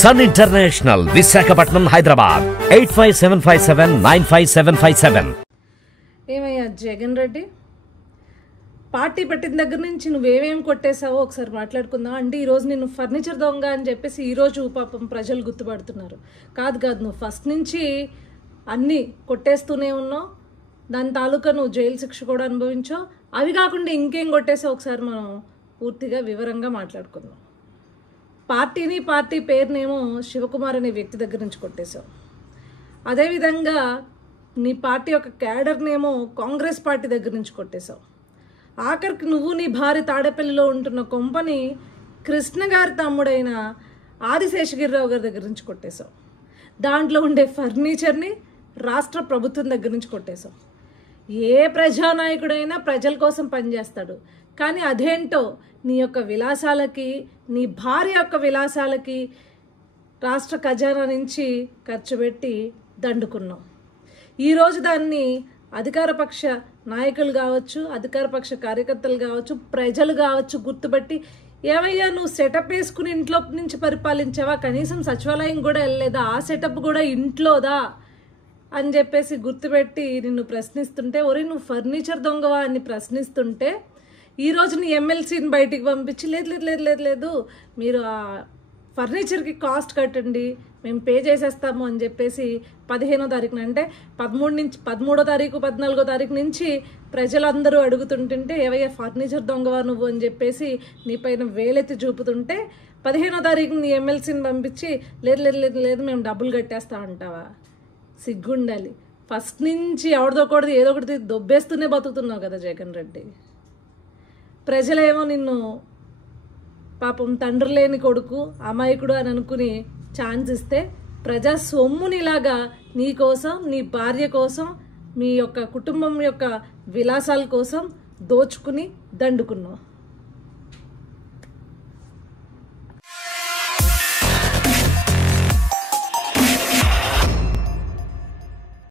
Sun international, Visakhapatnam, Hyderabad. 8575795757. ఏమయ్యా Jagan Reddy, party పెట్టిన దగ్గర నుంచి నువ్వేమేమి కొట్టేశావో ఒకసారి మాట్లాడుకుందాం. అంటే ఈరోజు నేను ఫర్నిచర్ దొంగ అని చెప్పేసి ఈరోజు పాపం ప్రజలు గుర్తుపడుతున్నారు. కాదు నువ్వు ఫస్ట్ నుంచి అన్నీ కొట్టేస్తూనే ఉన్నావు. దాని తాలూకా నువ్వు జైలు శిక్ష కూడా అనుభవించావు. అవి కాకుండా ఇంకేం కొట్టేసావు ఒకసారి మనం పూర్తిగా వివరంగా మాట్లాడుకుందాం. పార్టీ పేరునేమో శివకుమార్ అనే వ్యక్తి దగ్గర నుంచి కొట్టేశావు. అదేవిధంగా నీ పార్టీ యొక్క క్యాడర్నేమో కాంగ్రెస్ పార్టీ దగ్గర నుంచి కొట్టేశావు. ఆఖరికి నువ్వు నీ భార్య తాడేపల్లిలో ఉంటున్న కొంపని కృష్ణ గారి తమ్ముడైన ఆదిశేషగిరిరావు గారి దగ్గర నుంచి కొట్టేశావు. దాంట్లో ఉండే ఫర్నిచర్ని రాష్ట్ర ప్రభుత్వం దగ్గర నుంచి కొట్టేశావు. ఏ ప్రజానాయకుడైనా ప్రజల కోసం పనిచేస్తాడు, కానీ అదేంటో నీ యొక్క విలాసాలకి, నీ భార్య యొక్క విలాసాలకి రాష్ట్ర ఖజానా నుంచి ఖర్చు పెట్టి దండుకున్నావు. ఈరోజు దాన్ని అధికారపక్ష నాయకులు కావచ్చు, అధికారపక్ష కార్యకర్తలు కావచ్చు, ప్రజలు కావచ్చు గుర్తుపట్టి, ఏవయ్యా నువ్వు సెటప్ వేసుకుని ఇంట్లో నుంచి పరిపాలించావా, కనీసం సచివాలయం కూడా వెళ్ళలేదా, ఆ సెటప్ కూడా ఇంట్లోదా అని చెప్పేసి గుర్తుపెట్టి నిన్ను ప్రశ్నిస్తుంటే, ఒరే నువ్వు ఫర్నిచర్ దొంగవా అని ప్రశ్నిస్తుంటే, ఈరోజు నీ ఎమ్మెల్సీని బయటికి పంపించి లేదు మీరు ఆ ఫర్నిచర్కి కాస్ట్ కట్టండి, మేము పే చేసేస్తాము అని చెప్పేసి 15వ తారీఖున, అంటే 13వ తారీఖు 14వ తారీఖు నుంచి ప్రజలందరూ అడుగుతుంటుంటే, ఏవయ్యా ఫర్నిచర్ దొంగవా నువ్వు అని చెప్పేసి నీ పైన వేలెత్తి చూపుతుంటే 15వ తారీఖు నీ ఎమ్మెల్సీని పంపించి లేదు మేము డబ్బులు కట్టేస్తా అంటావా? సిగ్గుండాలి. ఫస్ట్ నుంచి ఎవరిదోకూడదు ఏదో ఒకటి దొబ్బేస్తూనే బతుకుతున్నావు కదా జగన్ రెడ్డి. ప్రజలేమో నిన్ను పాపం తండ్రి లేని కొడుకు, అమాయకుడు అని అనుకుని ఛాన్స్ ఇస్తే, ప్రజా సొమ్మునిలాగా నీ కోసం, నీ భార్య కోసం, మీ యొక్క కుటుంబం యొక్క విలాసాల కోసం దోచుకుని దండుకున్నావు.